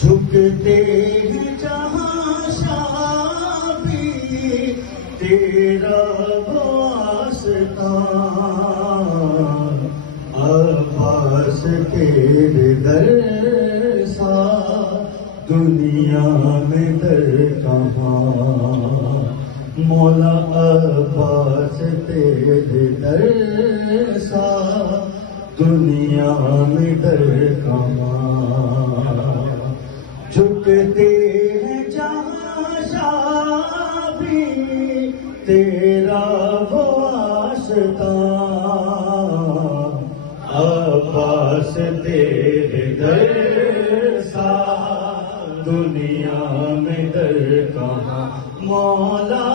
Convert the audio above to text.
جھکتے ہیں جہاں شاہ بھی تیرا واسطہ، عباس تیرے در سا دنیا میں در کہاں، مولا عباس تیرے در سا دنیا میں در کہاں، جھکتے ہیں جہاں شاہ بھی تیرا واسطہ، عباس تیرے در سا دنیا میں در کہاں، مولا